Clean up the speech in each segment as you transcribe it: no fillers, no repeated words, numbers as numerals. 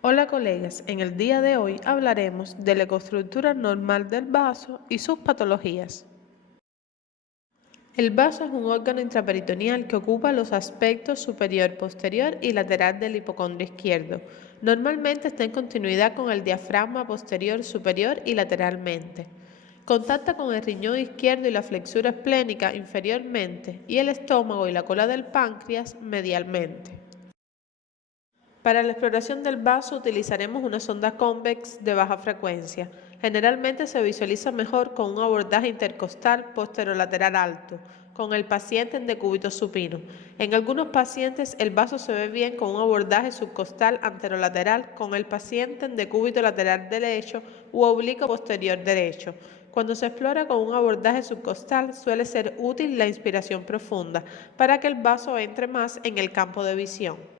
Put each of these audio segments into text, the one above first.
Hola colegas, en el día de hoy hablaremos de la ecoestructura normal del vaso y sus patologías. El vaso es un órgano intraperitoneal que ocupa los aspectos superior, posterior y lateral del hipocondrio izquierdo. Normalmente está en continuidad con el diafragma posterior, superior y lateralmente. Contacta con el riñón izquierdo y la flexura esplénica inferiormente y el estómago y la cola del páncreas medialmente. Para la exploración del vaso utilizaremos una sonda convex de baja frecuencia. Generalmente se visualiza mejor con un abordaje intercostal posterolateral alto, con el paciente en decúbito supino. En algunos pacientes el vaso se ve bien con un abordaje subcostal anterolateral con el paciente en decúbito lateral derecho u oblicuo posterior derecho. Cuando se explora con un abordaje subcostal suele ser útil la inspiración profunda para que el vaso entre más en el campo de visión.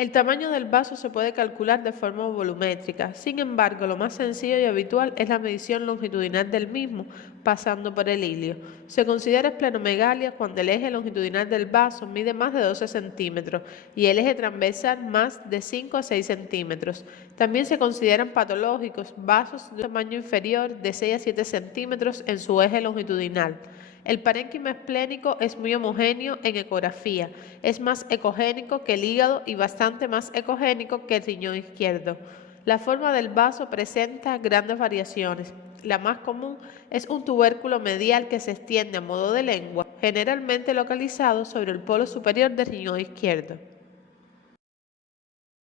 El tamaño del vaso se puede calcular de forma volumétrica, sin embargo, lo más sencillo y habitual es la medición longitudinal del mismo, pasando por el ilio. Se considera esplenomegalia cuando el eje longitudinal del vaso mide más de 12 centímetros y el eje transversal más de 5 a 6 centímetros. También se consideran patológicos vasos de tamaño inferior de 6 a 7 centímetros en su eje longitudinal. El parénquima esplénico es muy homogéneo en ecografía, es más ecogénico que el hígado y bastante más ecogénico que el riñón izquierdo. La forma del vaso presenta grandes variaciones. La más común es un tubérculo medial que se extiende a modo de lengua, generalmente localizado sobre el polo superior del riñón izquierdo.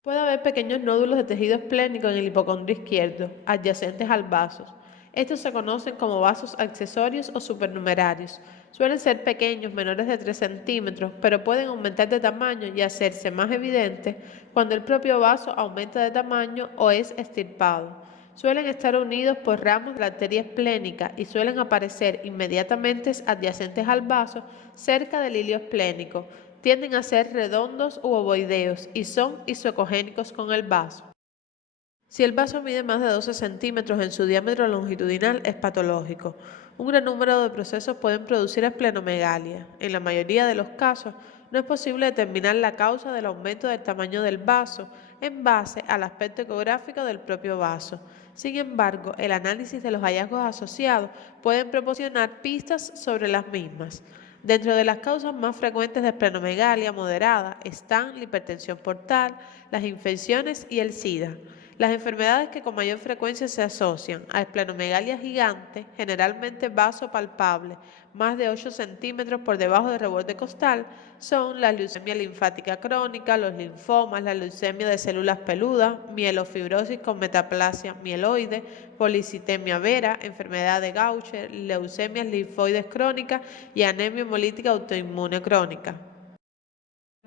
Puede haber pequeños nódulos de tejido esplénico en el hipocondrio izquierdo, adyacentes al vaso. Estos se conocen como vasos accesorios o supernumerarios. Suelen ser pequeños, menores de 3 centímetros, pero pueden aumentar de tamaño y hacerse más evidentes cuando el propio vaso aumenta de tamaño o es extirpado. Suelen estar unidos por ramos de la arteria esplénica y suelen aparecer inmediatamente adyacentes al vaso, cerca del hilio esplénico. Tienden a ser redondos u ovoideos y son isocogénicos con el vaso. Si el vaso mide más de 12 centímetros en su diámetro longitudinal, es patológico. Un gran número de procesos pueden producir esplenomegalia. En la mayoría de los casos, no es posible determinar la causa del aumento del tamaño del vaso en base al aspecto ecográfico del propio vaso. Sin embargo, el análisis de los hallazgos asociados pueden proporcionar pistas sobre las mismas. Dentro de las causas más frecuentes de esplenomegalia moderada están la hipertensión portal, las infecciones y el SIDA. Las enfermedades que con mayor frecuencia se asocian a esplenomegalia gigante, generalmente vaso palpable, más de 8 centímetros por debajo del reborde costal, son la leucemia linfática crónica, los linfomas, la leucemia de células peludas, mielofibrosis con metaplasia mieloide, policitemia vera, enfermedad de Gaucher, leucemias linfoides crónicas y anemia hemolítica autoinmune crónica.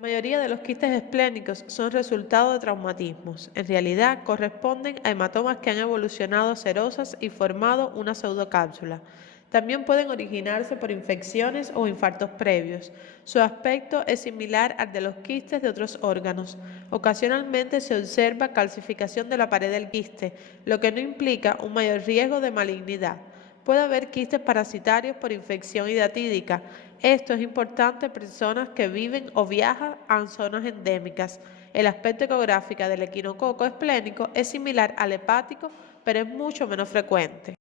La mayoría de los quistes esplénicos son resultado de traumatismos. En realidad, corresponden a hematomas que han evolucionado serosas y formado una pseudocápsula. También pueden originarse por infecciones o infartos previos. Su aspecto es similar al de los quistes de otros órganos. Ocasionalmente se observa calcificación de la pared del quiste, lo que no implica un mayor riesgo de malignidad. Puede haber quistes parasitarios por infección hidatídica. Esto es importante en personas que viven o viajan a zonas endémicas. El aspecto ecográfico del equinococo esplénico es similar al hepático, pero es mucho menos frecuente.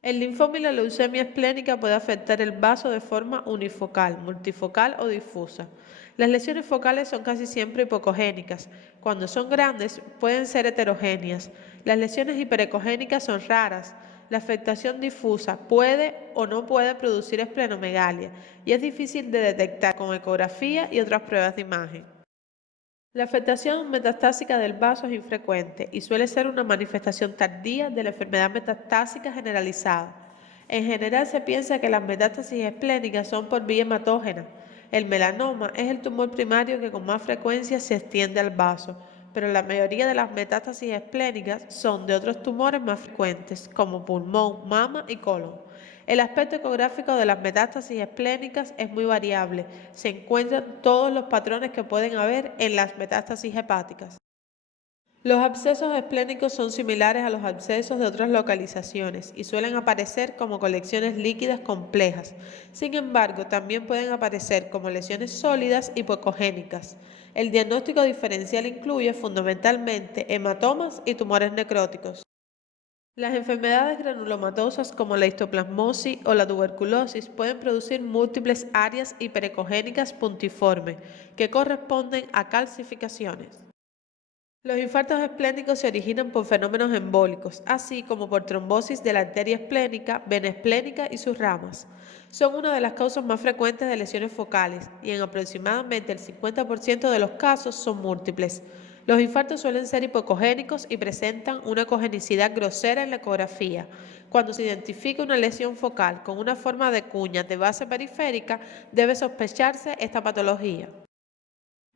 El linfoma y la leucemia esplénica puede afectar el vaso de forma unifocal, multifocal o difusa. Las lesiones focales son casi siempre hipocogénicas. Cuando son grandes, pueden ser heterogéneas. Las lesiones hiperecogénicas son raras. La afectación difusa puede o no puede producir esplenomegalia y es difícil de detectar con ecografía y otras pruebas de imagen. La afectación metastásica del vaso es infrecuente y suele ser una manifestación tardía de la enfermedad metastásica generalizada. En general se piensa que las metástasis esplénicas son por vía hematógena. El melanoma es el tumor primario que con más frecuencia se extiende al vaso, pero la mayoría de las metástasis esplénicas son de otros tumores más frecuentes, como pulmón, mama y colon. El aspecto ecográfico de las metástasis esplénicas es muy variable. Se encuentran todos los patrones que pueden haber en las metástasis hepáticas. Los abscesos esplénicos son similares a los abscesos de otras localizaciones y suelen aparecer como colecciones líquidas complejas. Sin embargo, también pueden aparecer como lesiones sólidas hipocogénicas. El diagnóstico diferencial incluye fundamentalmente hematomas y tumores necróticos. Las enfermedades granulomatosas como la histoplasmosis o la tuberculosis pueden producir múltiples áreas hiperecogénicas puntiformes que corresponden a calcificaciones. Los infartos esplénicos se originan por fenómenos embólicos, así como por trombosis de la arteria esplénica, vena esplénica y sus ramas. Son una de las causas más frecuentes de lesiones focales y en aproximadamente el 50% de los casos son múltiples. Los infartos suelen ser hipocogénicos y presentan una cogenicidad grosera en la ecografía. Cuando se identifica una lesión focal con una forma de cuñas de base periférica, debe sospecharse esta patología.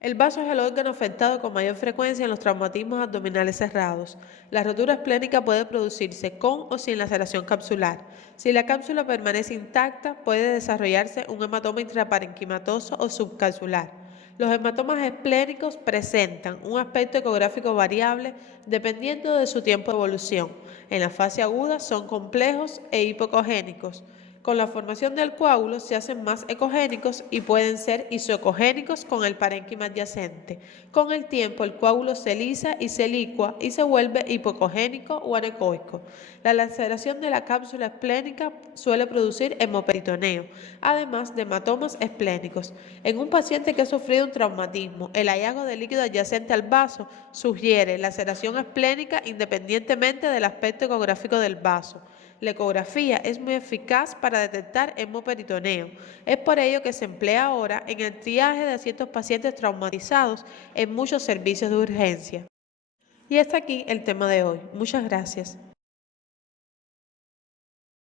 El vaso es el órgano afectado con mayor frecuencia en los traumatismos abdominales cerrados. La rotura esplénica puede producirse con o sin laceración capsular. Si la cápsula permanece intacta, puede desarrollarse un hematoma intraparenquimatoso o subcapsular. Los hematomas esplénicos presentan un aspecto ecográfico variable dependiendo de su tiempo de evolución. En la fase aguda son complejos e hipocogénicos. Con la formación del coágulo se hacen más ecogénicos y pueden ser isocogénicos con el parénquima adyacente. Con el tiempo el coágulo se lisa y se licua y se vuelve hipocogénico o anecoico. La laceración de la cápsula esplénica suele producir hemoperitoneo, además de hematomas esplénicos. En un paciente que ha sufrido un traumatismo, el hallazgo de líquido adyacente al vaso sugiere laceración esplénica independientemente del aspecto ecográfico del vaso. La ecografía es muy eficaz para detectar hemoperitoneo. Es por ello que se emplea ahora en el triaje de ciertos pacientes traumatizados en muchos servicios de urgencia. Y hasta aquí el tema de hoy. Muchas gracias.